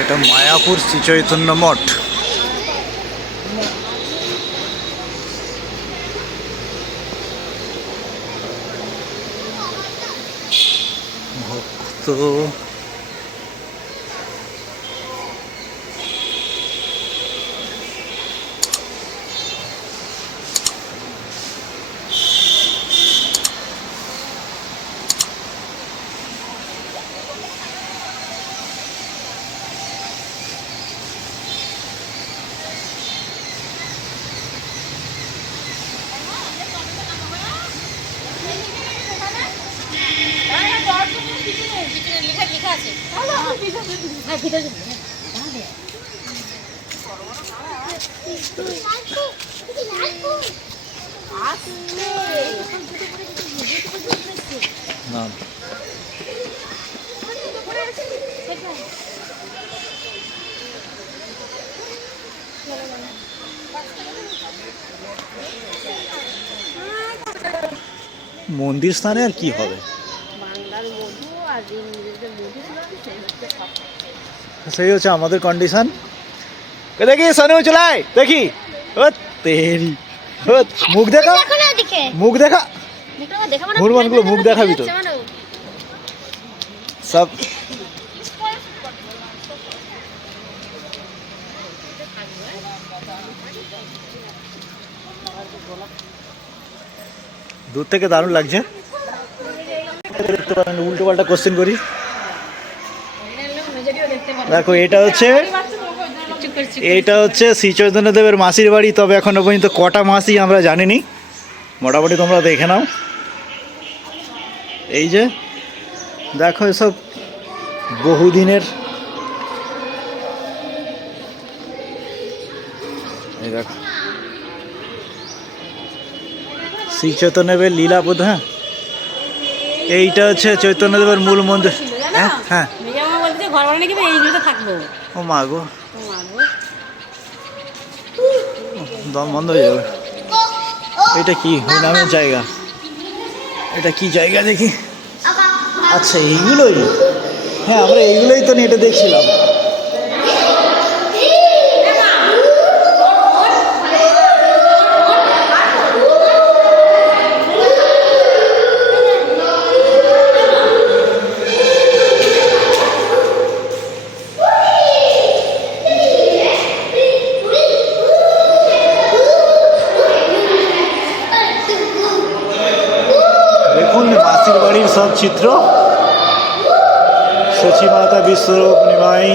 এটা মায়াপুর শ্রীচৈতন্য মঠ। ভক্ত না মন্দির স্থানে আর কি হবে বাংলার মধু আর ইংরেজদের মধু ছিল না, সেই হচ্ছে সব। সেই হচ্ছে আমাদের কন্ডিশন দেখি সানু চলাই দেখি। ও তেরি। মুখ দেখা? মুখ দেখা? হনুমানগুলো মুখ দেখাবি তো। সব দূর থেকে দারুণ লাগছে। দেখতে পারেন উল্টো পাল্টা কোশ্চেন করি। দেখো এটা হচ্ছে এইটা হচ্ছে শ্রী চৈতন্যদেবের মাসির বাড়ি তবে এখনও পর্যন্ত কটা মাসি আমরা জানিনি। মোটামুটি তোমরা দেখে নাও। এই যে দেখো এসব বহুদিনের এই দেখো। শ্রী চৈতন্যদেবের লীলাবোধ হ্যাঁ? এইটা হচ্ছে চৈতন্যদেবের মূল মন্দির। হ্যাঁ হ্যাঁ। ঘর বানালে কি এইগুলোতে থাকব। ও মা গো। ও মারবো দম বন্ধ হয়ে যাবে। এটা কি? হরিনামের জায়গা। এটা কি জায়গা দেখি? আচ্ছা এইগুলোই? হ্যাঁ আমরা এইগুলোই তো নিয়ে এটা দেখছিলাম। চিত্র সচি মাতা বিশ্বরূপ নিমাই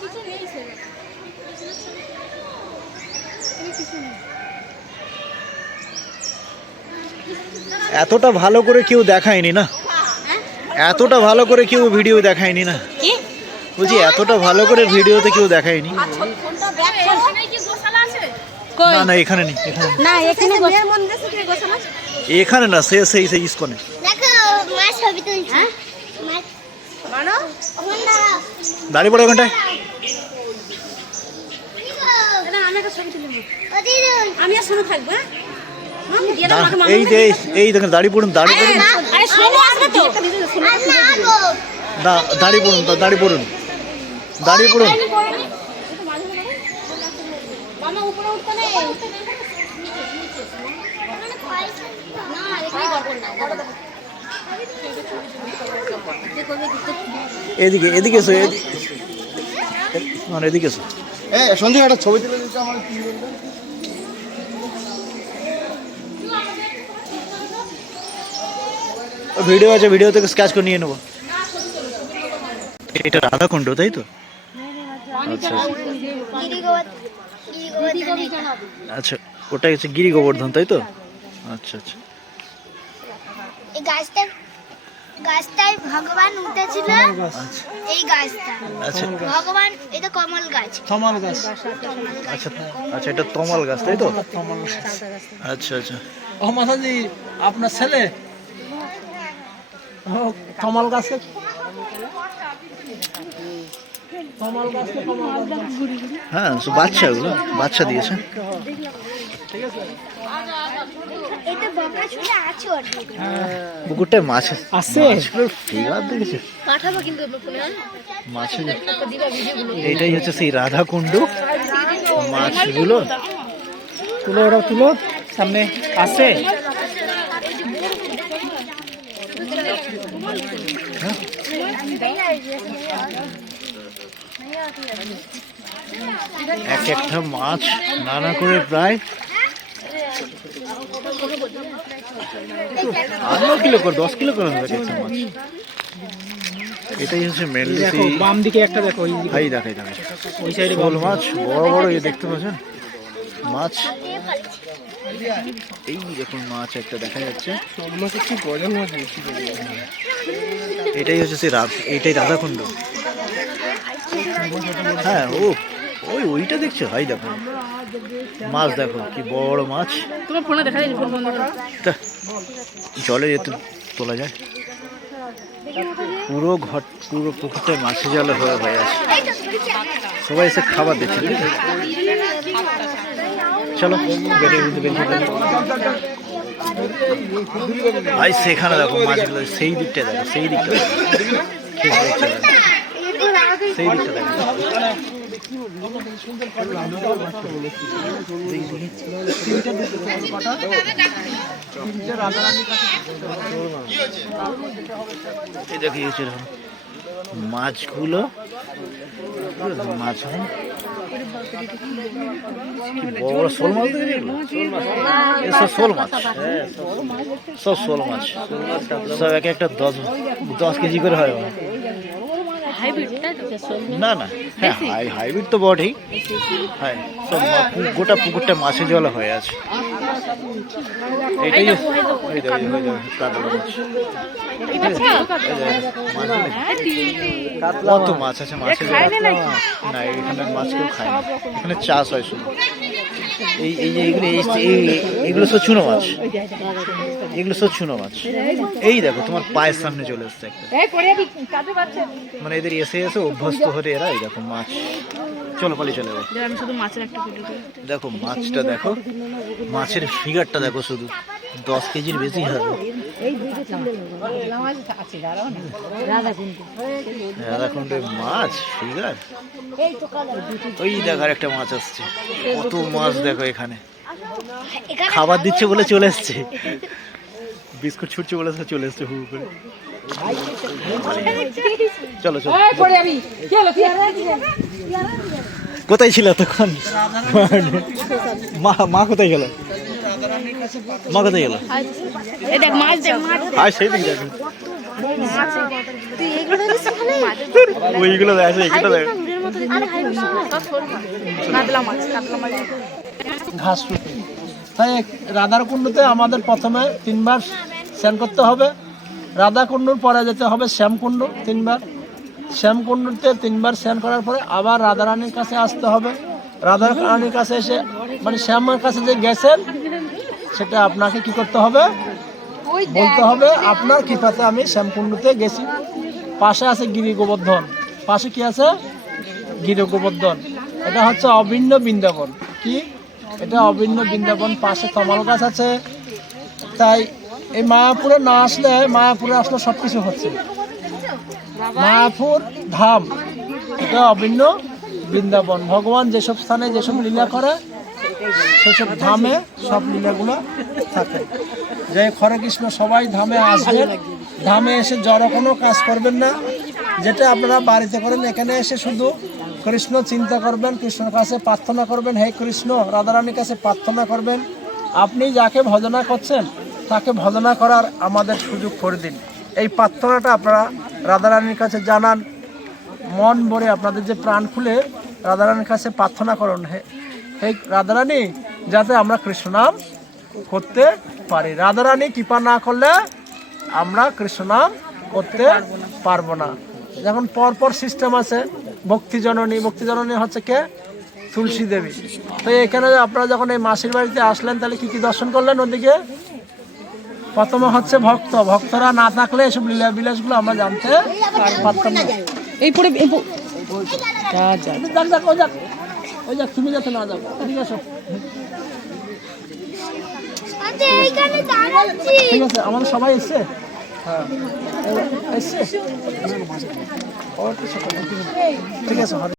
কিছু নেই ছেলে কিছু নেই এতটা ভালো করে কেউ দেখায়নি না? এতটা ভালো করে কেউ ভিডিও দেখায়নি না? কি? বলছি এতটা ভালো করে ভিডিওতে কেউ দেখায়নি? ফোনটা ব্যাক করো। কি গোশালা আছে? না না এখানে নেই এখানে না এখানে না সে সেই সেই ইস্কনে। দেখো মা ছবি তুলছে। দাঁড়িয়ে পড়ে ওখানটায় হ্যাঁ? এই যে এই- দেখেন দাঁড়িয়ে পড়ুন দাঁড়িয়ে পড়ুন। আরে শোনো আসবে তো। আর না গো। দা- দাঁড়িয়ে পড়ুন দা- দাঁড়িয়ে পড়ুন। দাঁড়িয়ে পড়ুন। মামা উপরে উঠতে নেই। না এদিকে এদিকে এসো এদিকে মানে এদিকে এসো। এই সঞ্জয় একটা ছবি তুলে দিতে আমার কি ভিডিও আছে ভিডিও থেকে স্ক্যাচ করে নিয়ে নেব। এটা রাধাকুণ্ড তাই তো? আচ্ছা আচ্ছা। গিরি গোবর- গিরি গোবর্ধন এটা। আচ্ছা ওটা হচ্ছে গিরি গোবর্ধন তাই তো? আচ্ছা আচ্ছা। এই গাছটা গাছটায় ভগবান উঠেছিল। আচ্ছা এই গাছটা। আচ্ছা। ভগবান এটা কমল গাছ। থমাল গাছ। আচ্ছা আচ্ছা এটা তমাল গাছ তাই তো? আচ্ছা আচ্ছা। ও মাথাজি আপনার ছেলে? ও থমাল গাছকে থমাল গাছকে থমাল গাছ হ্যাঁ বাচ্চা ওগুলো বাচ্চা দিয়েছে। এটা বকা ছুটে আছে ওর পুকুরটায় মাছ আছে? মাছগুলোর ফিগার দেখেছে? পাঠাবো কিন্তু এইটাই হচ্ছে সেই রাধাকুণ্ড। মাছগুলো। তুলো ওরা তুলো সামনে আছে। এক একটা মাছ নানা করে প্রায় আঠারো কিলো করে দশ কিলো করে হবে এক একটা মাছ। এটাই হচ্ছে মেনলি দেখো বাম দিকে একটা দেখো ওই ভাই দেখাই দেখাই ওই সাইডে শোল মাছ বড় বড় এই দেখতে পাচ্ছেন? মাছ। এই দেখুন মাছ একটা দেখা যাচ্ছে। মাছ একটু গজন এটাই হচ্ছে সেই রাধ এইটাই রাধাকুণ্ড। হ্যাঁ ও ওই ওইটা দেখছ ভাই দেখো। মাছ দেখো কি বড় মাছ। তোমার ফোনে দেখা যায় ফোন বন্ধ তা, জলে যেতে তোলা যায়। পুরো ঘর পুরো পুকুরটা মাছে জলে হয়ে হয়ে আছে। সবাই এসে খাবার দিচ্ছে চলো। ভাই সেখানে দেখো মাছগুলো সেই দিকটা দেখো সেই দিকটা দেখো। সেই মাছগুলো মাছ? বড় শোল মাছ এগুলো? শোল মাছ সব শোল মাছ সব এক একটা দশ দশ কেজি করে হয়। না না হ্যাঁ হাই হাইব্রিড তো বটেই। হ্যাঁ সব গোটা পুকুরটা মাছে জলে হয়ে আছে। মাছ। কত মাছ আছে মাছের না এখানে মাছ কেউ খায় না। এখানে চাষ হয় শুধু। এই এই যে এগুলো এগুলো সব চুনো মাছ। এগুলো সব চুনো মাছ। এই দেখো তোমার পায়ের সামনে চলে এসছে একটা। মানে এদের এসে এসে অভ্যস্ত হতে এরা এই দেখো মাছ। চলো পালিয়ে চলে যাব দেখো মাছটা দেখো মাছের ফিগারটা দেখো শুধু। দশ কেজির বেশি হবে। রাধাকুণ্ডে মাছ ফিগার ওই দেখার একটা মাছ আসছে। কত মাছ দেখো এখানে। খাবার দিচ্ছে বলে চলে এসছে। বিস্কুট ছুটছে বলে চলে এসছে হু হু করে। চলো চলো। কোথায় ছিল তখন? মা মা কোথায় গেল? মা কোথায় গেল। এই দেখ মাছ দেখ মাছ আর সেই দিক। দেখো ওইগুলো দেখো এগুলো দেখো। ঘাস তাই রাধার কুণ্ডতে আমাদের প্রথমে তিনবার স্নান করতে হবে। রাধা কুণ্ডুর পরে যেতে হবে শ্যামকুণ্ড তিনবার। শ্যামকুণ্ডতে তিনবার স্নান করার পরে আবার রাধারানীর কাছে আসতে হবে। রাধা রানীর কাছে এসে মানে শ্যামের কাছে যে গেছেন সেটা আপনাকে কি করতে হবে? বলতে হবে আপনার কৃপাতে আমি শ্যামকুণ্ডতে গেছি। পাশে আছে গিরি গোবর্ধন। পাশে কি আছে? গিরি গোবর্ধন। এটা হচ্ছে অভিন্ন বৃন্দাবন। কি? এটা অভিন্ন বৃন্দাবন। পাশে তমাল গাছ আছে। তাই এই মায়াপুরে না আসলে মায়াপুরে আসলে সব কিছু হচ্ছে। মায়াপুর ধাম। এটা অভিন্ন বৃন্দাবন। ভগবান যেসব স্থানে যেসব লীলা করে সেসব ধামে সব লীলাগুলো থাকে। জয় হরে কৃষ্ণ, সবাই ধামে আসবেন। ধামে এসে জড়ো কোনো কাজ করবেন না। যেটা আপনারা বাড়িতে করেন, এখানে এসে শুধু কৃষ্ণ চিন্তা করবেন, কৃষ্ণর কাছে প্রার্থনা করবেন, হে কৃষ্ণ, রাধারানীর কাছে প্রার্থনা করবেন। আপনি যাকে ভজনা করছেন, তাকে ভজনা করার আমাদের সুযোগ করে দিন। এই প্রার্থনাটা আপনারা রাধারানীর কাছে জানান। মন ভরে আপনাদের যে প্রাণ খুলে রাধারানীর কাছে প্রার্থনা করুন, হে হে রাধারানী যাতে আমরা কৃষ্ণ নাম করতে পারি। রাধারানী কৃপা না করলে আমরা কৃষ্ণ নাম করতে পারব না। যেমন পরপর সিস্টেম আছে ভক্তি জননী ভক্তি জননী হচ্ছে কে? তুলসী দেবী। তো এখানে আপনারা যখন এই মাসির বাড়িতে আসলেন তাহলে কি কি দর্শন করলেন ওদিকে? প্রথমে হচ্ছে ভক্ত। ভক্তরা না থাকলে এসব লীলা বিলাসগুলো আমরা জানতে পারতাম না। এই পরে এই ওই যাক তুমি যাতে না যাও ঠিক আছে আচ্ছা, ঠিক আছে আমাদের সবাই এসছে? হ্যাঁ। এসছে? ঠিক আছে